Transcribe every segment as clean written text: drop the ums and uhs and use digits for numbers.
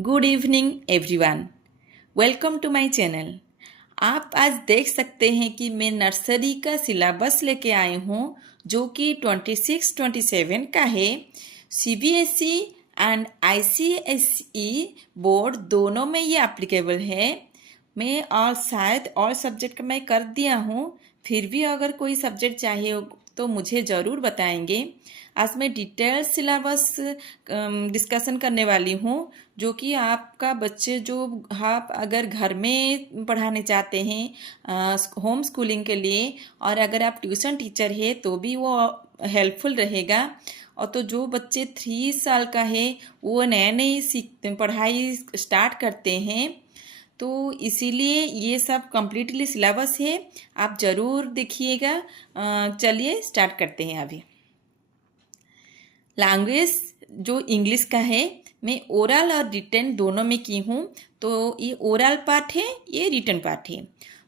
Good evening everyone, welcome to my channel. आप आज देख सकते हैं कि मैं नर्सरी का सिलेबस लेके आई हूँ जो कि 26-27 का है। सीबीएसई एंड आईसीएसई बोर्ड दोनों में ये एप्लीकेबल है। मैं और शायद और सब्जेक्ट का मैं कर दिया हूँ, फिर भी अगर कोई सब्जेक्ट चाहिए तो मुझे ज़रूर बताएंगे। आज मैं डिटेल सिलेबस डिस्कशन करने वाली हूँ जो कि आपका बच्चे जो आप अगर घर में पढ़ाने चाहते हैं होम स्कूलिंग के लिए, और अगर आप ट्यूशन टीचर है तो भी वो हेल्पफुल रहेगा। और तो जो बच्चे 3 साल का है वो नए नए सीख पढ़ाई स्टार्ट करते हैं, तो इसीलिए ये सब कम्प्लीटली सिलेबस है, आप ज़रूर देखिएगा। चलिए स्टार्ट करते हैं अभी। लैंग्वेज जो इंग्लिश का है, मैं ओरल और रिटन दोनों में की हूँ। तो ये ओरल पार्ट है, ये रिटन पार्ट है।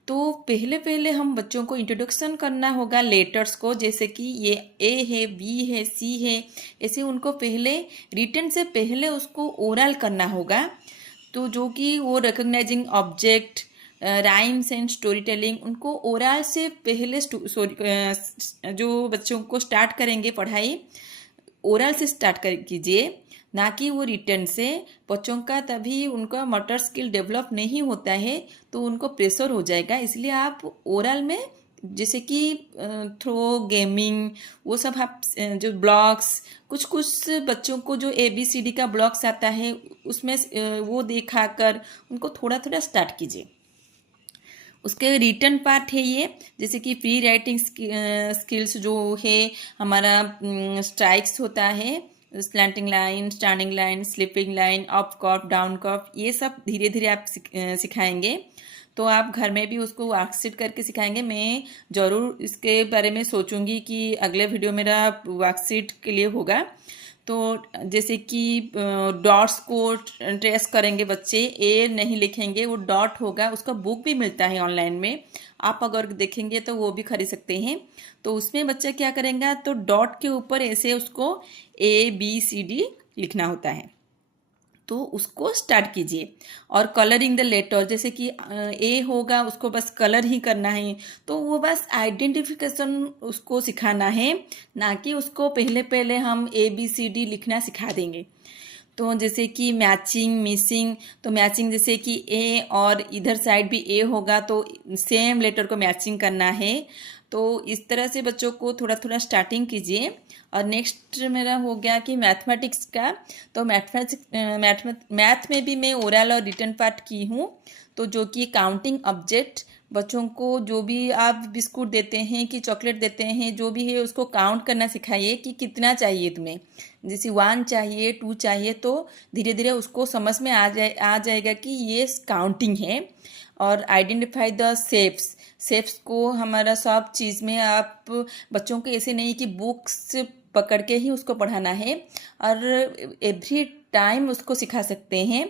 तो पहले हम बच्चों को इंट्रोडक्शन करना होगा लेटर्स को, जैसे कि ये ए है, बी है, सी है, ऐसे उनको पहले रिटन से पहले उसको ओरल करना होगा। तो जो कि वो recognising object, rhymes and story telling, उनको ओरल से पहले जो बच्चों को स्टार्ट करेंगे पढ़ाई, ओरल से स्टार्ट कर कीजिए, ना कि वो रिटन से। बच्चों का तभी उनका मोटर स्किल डेवलप नहीं होता है तो उनको प्रेशर हो जाएगा। इसलिए आप ओरल में जैसे कि थ्रो, गेमिंग, वो सब आप जो ब्लॉक्स, कुछ बच्चों को जो ABCD का ब्लॉक्स आता है उसमें वो दिखाकर उनको थोड़ा थोड़ा स्टार्ट कीजिए। उसके रिटर्न पार्ट है ये, जैसे कि प्री राइटिंग स्किल्स जो है हमारा, स्ट्राइक्स होता है, slanting line, standing line, slipping line, up curve, down curve, ये सब धीरे धीरे आप सिखाएंगे। तो आप घर में भी उसको वर्कशीट करके सिखाएंगे। मैं ज़रूर इसके बारे में सोचूंगी कि अगले वीडियो मेरा वर्कशीट के लिए होगा। तो जैसे कि डॉट्स को ट्रेस करेंगे बच्चे, ए नहीं लिखेंगे, वो डॉट होगा। उसका बुक भी मिलता है ऑनलाइन में, आप अगर देखेंगे तो वो भी खरीद सकते हैं। तो उसमें बच्चा क्या करेंगे, तो डॉट के ऊपर ऐसे उसको ABCD लिखना होता है, तो उसको स्टार्ट कीजिए। और कलरिंग द लेटर, जैसे कि ए होगा उसको बस कलर ही करना है, तो वो बस आइडेंटिफिकेशन उसको सिखाना है, ना कि उसको पहले पहले हम ABCD लिखना सिखा देंगे। तो जैसे कि मैचिंग, मिसिंग, तो मैचिंग जैसे कि ए और इधर साइड भी ए होगा तो सेम लेटर को मैचिंग करना है। तो इस तरह से बच्चों को थोड़ा थोड़ा स्टार्टिंग कीजिए। और नेक्स्ट मेरा हो गया कि मैथमेटिक्स का। तो मैथ में भी मैं ओरल और रिटन पार्ट की हूँ। तो जो कि काउंटिंग ऑब्जेक्ट, बच्चों को जो भी आप बिस्कुट देते हैं कि चॉकलेट देते हैं, जो भी है उसको काउंट करना सिखाइए कि कितना चाहिए तुम्हें। जैसे 1 चाहिए, 2 चाहिए, तो धीरे धीरे उसको समझ में आ जाएगा कि ये काउंटिंग है। और आइडेंटिफाई द शेप्स को हमारा सब चीज़ में आप बच्चों को ऐसे नहीं कि बुक्स पकड़ के ही उसको पढ़ाना है, और एवरी टाइम उसको सिखा सकते हैं।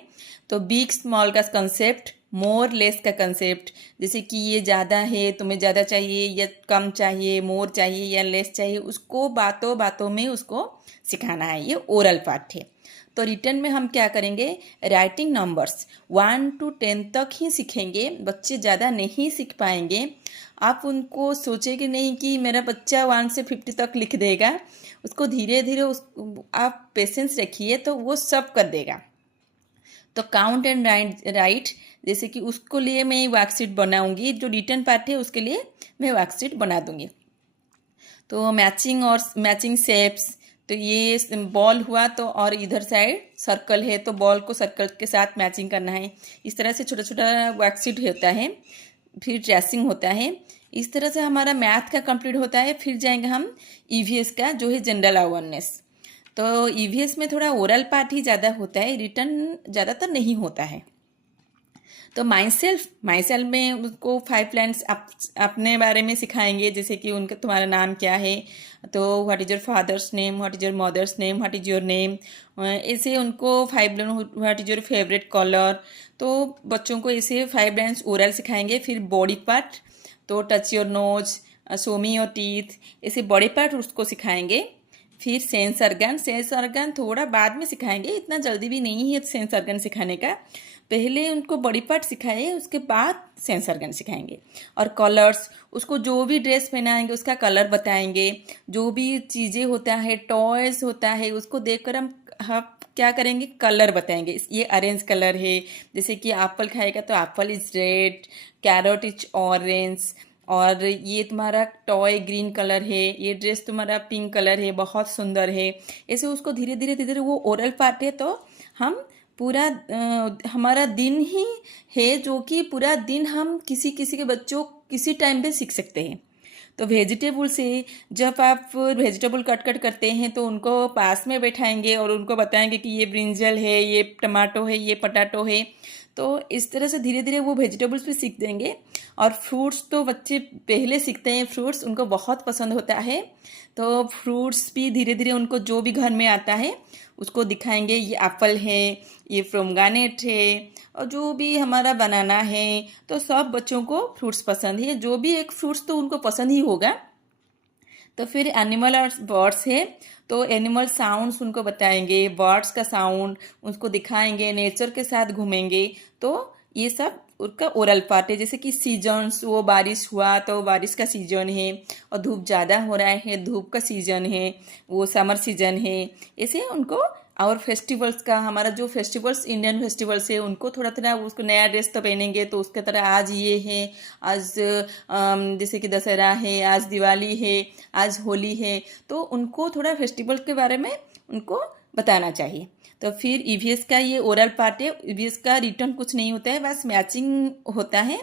तो बिग स्मॉल का कंसेप्ट, मोर लेस का कंसेप्ट, जैसे कि ये ज़्यादा है, तुम्हें ज़्यादा चाहिए या कम चाहिए, मोर चाहिए या लेस चाहिए, उसको बातों बातों में उसको सिखाना है। ये ओरल पार्ट है। तो रिटर्न में हम क्या करेंगे, राइटिंग नंबर्स 1 to 10 तक ही सीखेंगे, बच्चे ज़्यादा नहीं सीख पाएंगे। आप उनको सोचेंगे नहीं कि मेरा बच्चा 1 से 50 तक लिख देगा, उसको धीरे धीरे आप पेशेंस रखिए तो वो सब कर देगा। तो काउंट एंड राइट, जैसे कि उसको लिए मैं वर्कशीट बनाऊंगी, जो रिटर्न पार्ट है उसके लिए मैं वर्कशीट बना दूंगी। तो मैचिंग और मैचिंग शेप्स, तो ये बॉल हुआ तो और इधर साइड सर्कल है तो बॉल को सर्कल के साथ मैचिंग करना है। इस तरह से छोटा छोटा वर्कशीट होता है। फिर ट्रेसिंग होता है। इस तरह से हमारा मैथ का कंप्लीट होता है। फिर जाएंगे हम EVS का, जो है जनरल अवेयरनेस। तो EVS में थोड़ा ओरल पार्ट ही ज़्यादा होता है, रिटर्न ज़्यादातर नहीं होता है। तो माई सेल्फ में उसको 5 लाइन्स अपने बारे में सिखाएंगे, जैसे कि उनका तुम्हारा नाम क्या है, तो what is your father's name, what is your mother's name, what is your name, ऐसे उनको 5 line, what is your favourite colour. तो बच्चों को ऐसे 5 लाइन्स ओरल सिखाएंगे। फिर बॉडी पार्ट, तो touch your nose, show me your teeth, ऐसे बॉडी पार्ट उसको सिखाएंगे। फिर सेंस ऑर्गन थोड़ा बाद में सिखाएंगे, इतना जल्दी भी नहीं है सेंस ऑर्गन सिखाने का। पहले उनको बॉडी पार्ट सिखाए, उसके बाद सेंस ऑर्गन सिखाएंगे। और कलर्स, उसको जो भी ड्रेस पहनाएंगे उसका कलर बताएंगे। जो भी चीज़ें होता है, टॉयज होता है, उसको देखकर हम क्या करेंगे, कलर बताएंगे। ये ऑरेंज कलर है, जैसे कि एप्पल खाएगा तो apple is red, carrot is orange, और ये तुम्हारा टॉय ग्रीन कलर है, ये ड्रेस तुम्हारा पिंक कलर है, बहुत सुंदर है। ऐसे उसको धीरे धीरे धीरे धीरे, वो ओरल पार्ट है तो हम पूरा हमारा दिन ही है जो कि पूरा दिन हम किसी किसी के बच्चों किसी टाइम पे सीख सकते हैं। तो वेजिटेबल से जब आप वेजिटेबल कट करते हैं तो उनको पास में बैठाएंगे और उनको बताएंगे कि ये ब्रिंजल है, ये टमाटो है, ये पटाटो है। तो इस तरह से धीरे धीरे वो वेजिटेबल्स भी सीख देंगे। और फ्रूट्स तो बच्चे पहले सीखते हैं, फ्रूट्स उनको बहुत पसंद होता है। तो फ्रूट्स भी धीरे धीरे उनको जो भी घर में आता है उसको दिखाएंगे, ये एप्पल है, ये पोमेग्रेनेट है, और जो भी हमारा बनाना है। तो सब बच्चों को फ्रूट्स पसंद है, जो भी एक फ्रूट्स तो उनको पसंद ही होगा। तो फिर एनिमल और बर्ड्स है, तो एनिमल साउंड्स उनको बताएंगे, बर्ड्स का साउंड उसको दिखाएंगे, नेचर के साथ घूमेंगे। तो ये सब उसका ओरल पार्ट है। जैसे कि सीजन्स, वो बारिश हुआ तो बारिश का सीजन है, और धूप ज़्यादा हो रहा है, धूप का सीजन है, वो समर सीजन है। ऐसे उनको, और फेस्टिवल्स का, हमारा जो फेस्टिवल्स इंडियन फेस्टिवल्स है उनको थोड़ा थोड़ा उसको नया ड्रेस तो पहनेंगे तो उसके तरह आज ये है, आज जैसे कि दशहरा है, आज दिवाली है, आज होली है। तो उनको थोड़ा फेस्टिवल के बारे में उनको बताना चाहिए। तो फिर ईवीएस का ये ओरल पार्ट है। ईवीएस का रिटर्न कुछ नहीं होता है, बस मैचिंग होता है,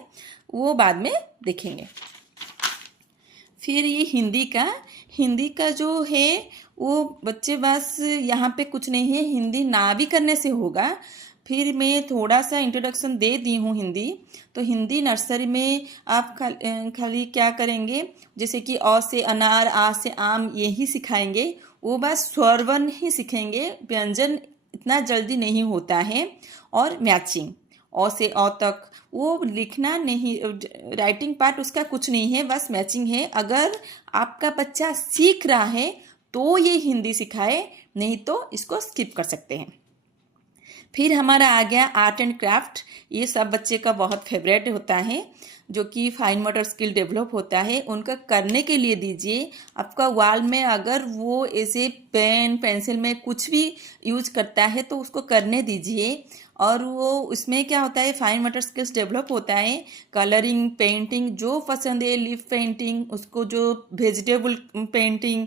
वो बाद में देखेंगे। फिर ये हिंदी का जो है वो बच्चे बस यहाँ पे कुछ नहीं है, हिंदी ना भी करने से होगा। फिर मैं थोड़ा सा इंट्रोडक्शन दे दी हूँ हिंदी। तो हिंदी नर्सरी में आप खाली क्या करेंगे, जैसे कि अ से अनार, आ से आम, यही सिखाएंगे। वो बस स्वर वर्ण ही सीखेंगे, व्यंजन इतना जल्दी नहीं होता है। और मैचिंग अ से अ तक, वो लिखना नहीं, राइटिंग पार्ट उसका कुछ नहीं है, बस मैचिंग है। अगर आपका बच्चा सीख रहा है तो ये हिंदी सिखाए, नहीं तो इसको स्किप कर सकते हैं। फिर हमारा आ गया आर्ट एंड क्राफ्ट। ये सब बच्चे का बहुत फेवरेट होता है, जो कि फाइन मोटर स्किल डेवलप होता है। उनका करने के लिए दीजिए। आपका वॉल में अगर वो ऐसे पेन पेंसिल में कुछ भी यूज करता है तो उसको करने दीजिए। और वो उसमें क्या होता है, फाइन मोटर स्किल्स डेवलप होता है। कलरिंग, पेंटिंग जो पसंद है, लीफ पेंटिंग, उसको जो वेजिटेबल पेंटिंग,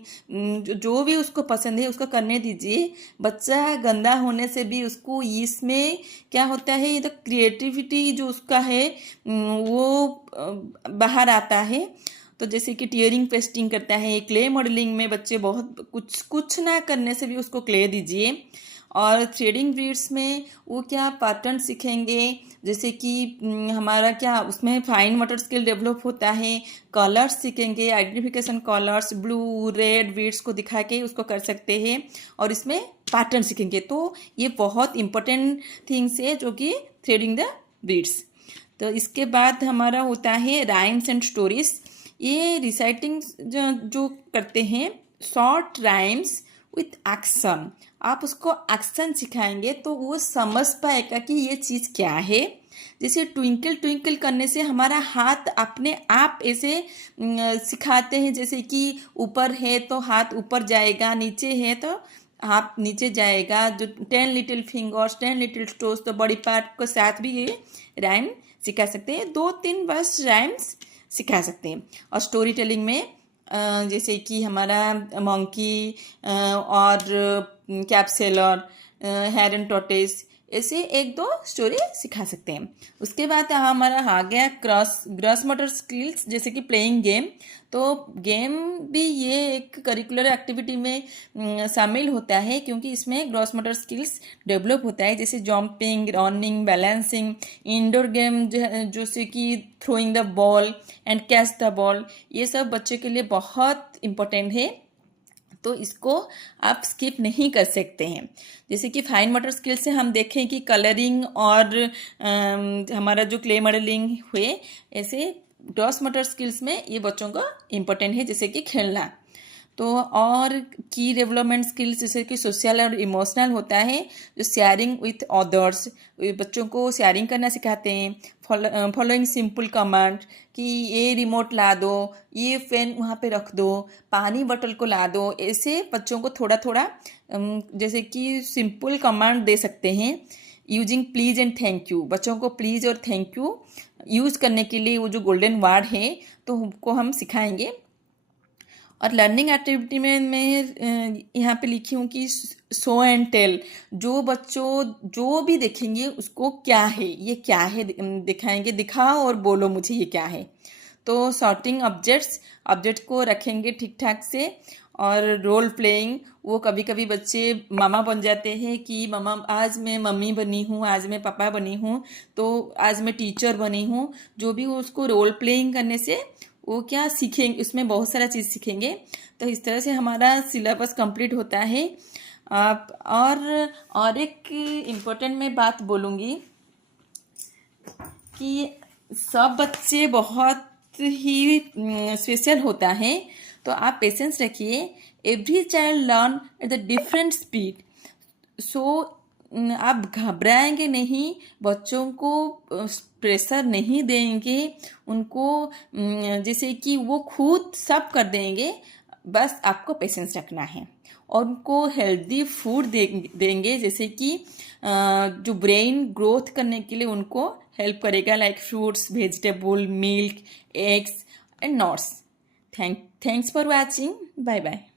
जो भी उसको पसंद है उसको करने दीजिए। बच्चा गंदा होने से भी उसको इसमें क्या होता है, ये तो क्रिएटिविटी जो उसका है वो बाहर आता है। तो जैसे कि टीयरिंग पेस्टिंग करता है, क्ले मॉडलिंग में बच्चे बहुत कुछ ना करने से भी उसको क्ले दीजिए। और थ्रेडिंग बीड्स में वो क्या पैटर्न सीखेंगे, जैसे कि हमारा क्या उसमें फाइन मोटर स्किल डेवलप होता है। कलर्स सीखेंगे, identification colours, blue red beads को दिखा के उसको कर सकते हैं। और इसमें पैटर्न सीखेंगे। तो ये बहुत इंपॉर्टेंट थिंग्स है जो कि थ्रेडिंग द बीड्स। तो इसके बाद हमारा होता है राइम्स एंड स्टोरीज। ये रिसाइटिंग जो करते हैं, शॉर्ट राइम्स विथ एक्शन। आप उसको एक्शन सिखाएंगे तो वो समझ पाएगा कि ये चीज़ क्या है। जैसे ट्विंकल ट्विंकल करने से हमारा हाथ अपने आप ऐसे सिखाते हैं, जैसे कि ऊपर है तो हाथ ऊपर जाएगा, नीचे है तो हाथ नीचे जाएगा। जो 10 लिटिल फिंगर्स 10 लिटिल टोज, तो बॉडी पार्ट के साथ भी ये राइम सिखा सकते हैं। 2-3 बस राइम्स सिखा सकते हैं। और स्टोरी टेलिंग में जैसे कि हमारा मंकी और कैप्सेलर, हेर एंड टॉर्टोइस, ऐसे 1-2 स्टोरी सिखा सकते हैं। उसके बाद हमारा आ गया ग्रॉस मोटर स्किल्स, जैसे कि प्लेइंग गेम। तो गेम भी ये एक करिकुलर एक्टिविटी में शामिल होता है, क्योंकि इसमें ग्रॉस मोटर स्किल्स डेवलप होता है, जैसे jumping, running, balancing. Indoor game जैसे कि throwing the ball and catch the ball, ये सब बच्चे के लिए बहुत इम्पोर्टेंट है। तो इसको आप स्किप नहीं कर सकते हैं। जैसे कि फाइन मोटर स्किल से हम देखें कि कलरिंग और हमारा जो क्ले मॉडलिंग हुए, ऐसे ग्रॉस मोटर स्किल्स में ये बच्चों का इम्पोर्टेंट है, जैसे कि खेलना। तो और की डेवलपमेंट स्किल्स जैसे कि सोशल और इमोशनल होता है, जो शेयरिंग विथ अदर्स, बच्चों को शेयरिंग करना सिखाते हैं। फॉलोइंग सिंपल कमांड कि ये रिमोट ला दो, ये फैन वहाँ पे रख दो, पानी बोतल को ला दो, ऐसे बच्चों को थोड़ा थोड़ा जैसे कि सिंपल कमांड दे सकते हैं। Using please and thank you, बच्चों को प्लीज़ और थैंक यू यूज़ करने के लिए वो जो गोल्डन वर्ड है तो उनको हम सिखाएंगे। और लर्निंग एक्टिविटी में मैं यहाँ पे लिखी हूँ कि शो एंड टेल, जो बच्चों जो भी देखेंगे उसको क्या है, ये क्या है दिखाएंगे, दिखाओ और बोलो मुझे ये क्या है। तो सॉर्टिंग ऑब्जेक्ट्स को रखेंगे ठीक ठाक से। और रोल प्लेइंग, वो कभी कभी बच्चे मामा बन जाते हैं कि मामा आज मैं मम्मी बनी हूँ, आज मैं पापा बनी हूँ, तो आज मैं टीचर बनी हूँ। जो भी उसको रोल प्लेइंग करने से वो क्या सीखेंगे, उसमें बहुत सारा चीज़ सीखेंगे। तो इस तरह से हमारा सिलेबस कंप्लीट होता है। आप और एक इम्पोर्टेंट मैं बात बोलूँगी कि सब बच्चे बहुत ही स्पेशल होता है, तो आप पेशेंस रखिए। Every child learn at the different speed, so आप घबराएंगे नहीं, बच्चों को प्रेशर नहीं देंगे, उनको जैसे कि वो खुद सब कर देंगे, बस आपको पेशेंस रखना है। और उनको हेल्दी फूड देंगे जैसे कि जो ब्रेन ग्रोथ करने के लिए उनको हेल्प करेगा, like fruits, vegetable, milk, eggs and nuts. Thanks for watching, bye bye.